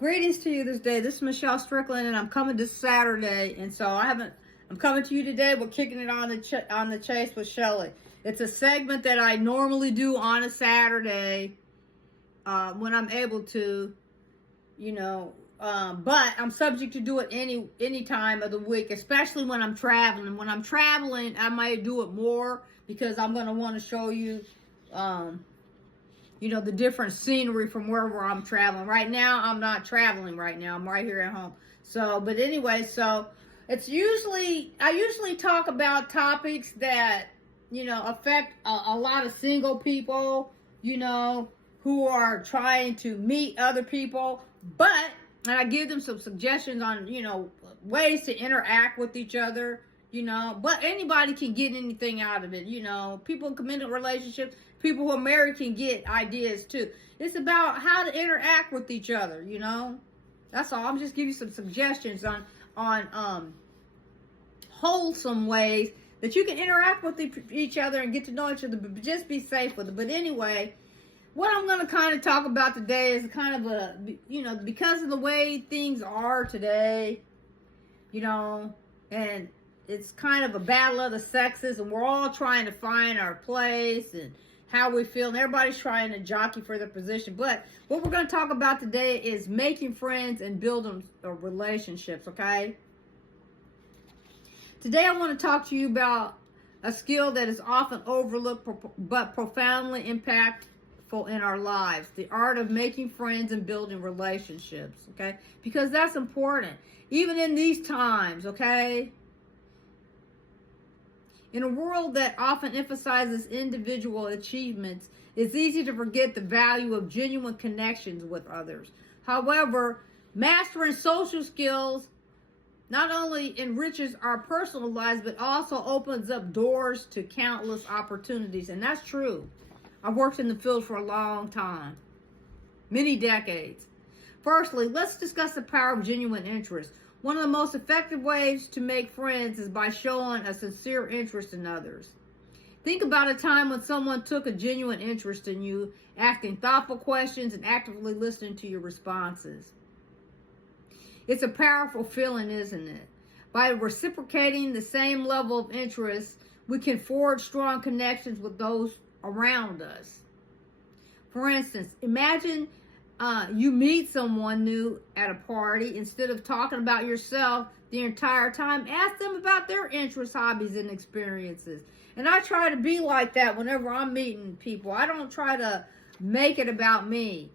Greetings to you this day. This is Michelle Strickland, and I'm coming this Saturday. And so I'm coming to you today. We're kicking it on the chase with Shelly. It's a segment that I normally do on a Saturday when I'm able to, but I'm subject to do it any time of the week, especially when I'm traveling. When I'm traveling, I might do it more because I'm going to want to show you, the different scenery from wherever I'm traveling. Right now, I'm not traveling right now. I'm right here at home. But anyway, I usually talk about topics that, affect a lot of single people, who are trying to meet other people. And I give them some suggestions on, ways to interact with each other, but anybody can get anything out of it. People in committed relationships, people who are married can get ideas too. It's about how to interact with each other, That's all. I'm just giving you some suggestions on wholesome ways that you can interact with each other and get to know each other, but just be safe with it. But anyway, what I'm going to kind of talk about today is kind of because of the way things are today, and it's kind of a battle of the sexes, and we're all trying to find our place and how we feel, and everybody's trying to jockey for their position. But what we're going to talk about today is making friends and building relationships, okay? Today I want to talk to you about a skill that is often overlooked but profoundly impactful in our lives, the art of making friends and building relationships, okay? Because that's important, even in these times, okay? In a world that often emphasizes individual achievements, it's easy to forget the value of genuine connections with others. However, mastering social skills not only enriches our personal lives, but also opens up doors to countless opportunities. And that's true. I've worked in the field for a long time, many decades. Firstly, let's discuss the power of genuine interest. One of the most effective ways to make friends is by showing a sincere interest in others. Think about a time when someone took a genuine interest in you, asking thoughtful questions and actively listening to your responses. It's a powerful feeling, isn't it? By reciprocating the same level of interest, we can forge strong connections with those around us. For instance, imagine you meet someone new at a party. Instead of talking about yourself the entire time, ask them about their interests, hobbies, and experiences. And I try to be like that whenever I'm meeting people. I don't try to make it about me.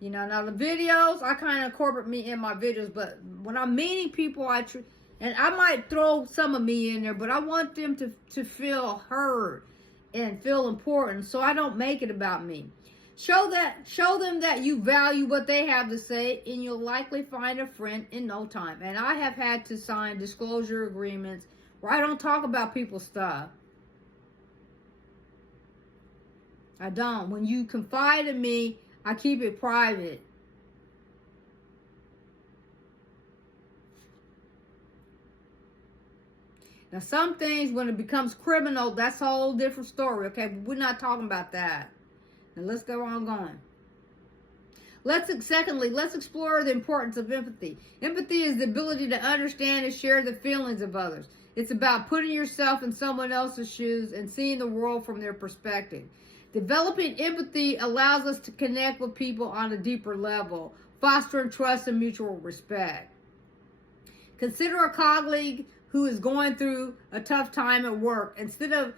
Now the videos, I kind of incorporate me in my videos, but when I'm meeting people, and I might throw some of me in there, but I want them to feel heard and feel important, so I don't make it about me. Show them that you value what they have to say, and you'll likely find a friend in no time. And I have had to sign disclosure agreements where I don't talk about people's stuff. I don't. When you confide in me, I keep it private. Now, some things, when it becomes criminal, that's a whole different story, okay? But we're not talking about that. Now, let's go on going. Secondly, let's explore the importance of empathy. Empathy is the ability to understand and share the feelings of others. It's about putting yourself in someone else's shoes and seeing the world from their perspective. Developing empathy allows us to connect with people on a deeper level, fostering trust and mutual respect. Consider a colleague who is going through a tough time at work. Instead of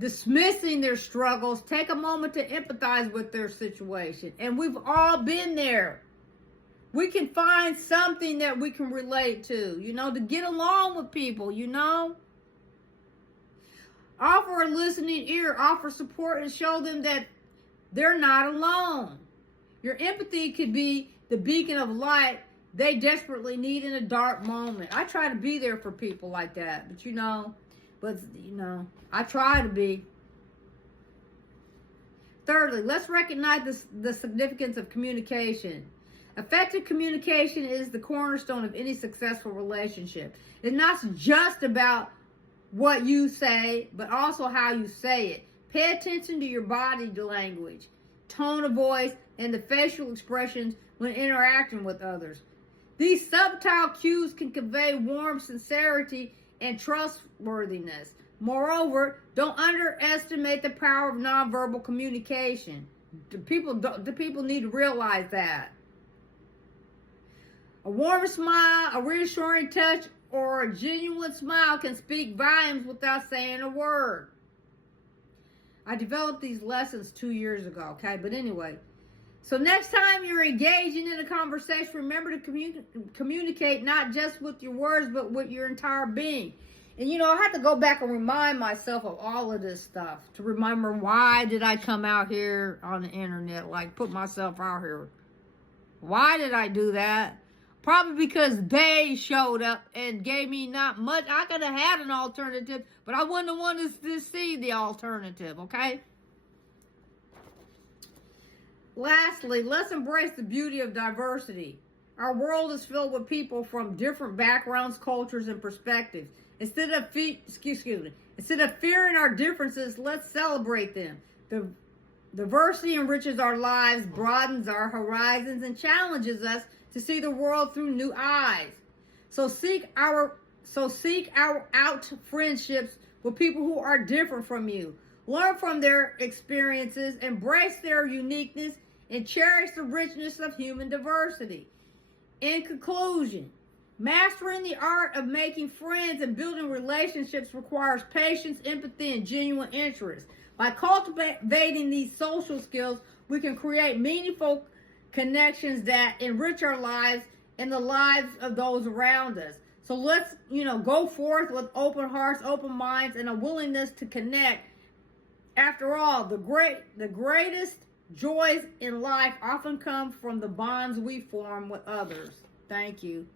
dismissing their struggles, take a moment to empathize with their situation. And we've all been there. We can find something that we can relate to, to get along with people, Offer a listening ear, offer support, and show them that they're not alone. Your empathy could be the beacon of light they desperately need in a dark moment. I try to be there for people like that, but I try to be. Thirdly, let's recognize the significance of communication. Effective communication is the cornerstone of any successful relationship. It's not just about what you say, but also how you say it. Pay attention to your body language, tone of voice, and the facial expressions when interacting with others. These subtle cues can convey warmth, sincerity, and trustworthiness. Moreover, don't underestimate the power of nonverbal communication. The people need to realize that. A warm smile, a reassuring touch, or a genuine smile can speak volumes without saying a word. I developed these lessons 2 years ago, okay? But anyway, so next time you're engaging in a conversation, remember to communicate not just with your words, but with your entire being. And, I have to go back and remind myself of all of this stuff to remember why did I come out here on the internet, like put myself out here. Why did I do that? Probably because they showed up and gave me not much. I could have had an alternative, but I wasn't the one to see the alternative, okay? Lastly, let's embrace the beauty of diversity. Our world is filled with people from different backgrounds, cultures, and perspectives. Instead of fearing our differences, let's celebrate them. The diversity enriches our lives, broadens our horizons, and challenges us to see the world through new eyes. So seek out friendships with people who are different from you. Learn from their experiences, embrace their uniqueness, and cherish the richness of human diversity. In conclusion, mastering the art of making friends and building relationships requires patience, empathy, and genuine interest. By cultivating these social skills, we can create meaningful connections that enrich our lives and the lives of those around us. So let's, go forth with open hearts, open minds, and a willingness to connect. After all, the greatest joys in life often come from the bonds we form with others. Thank you.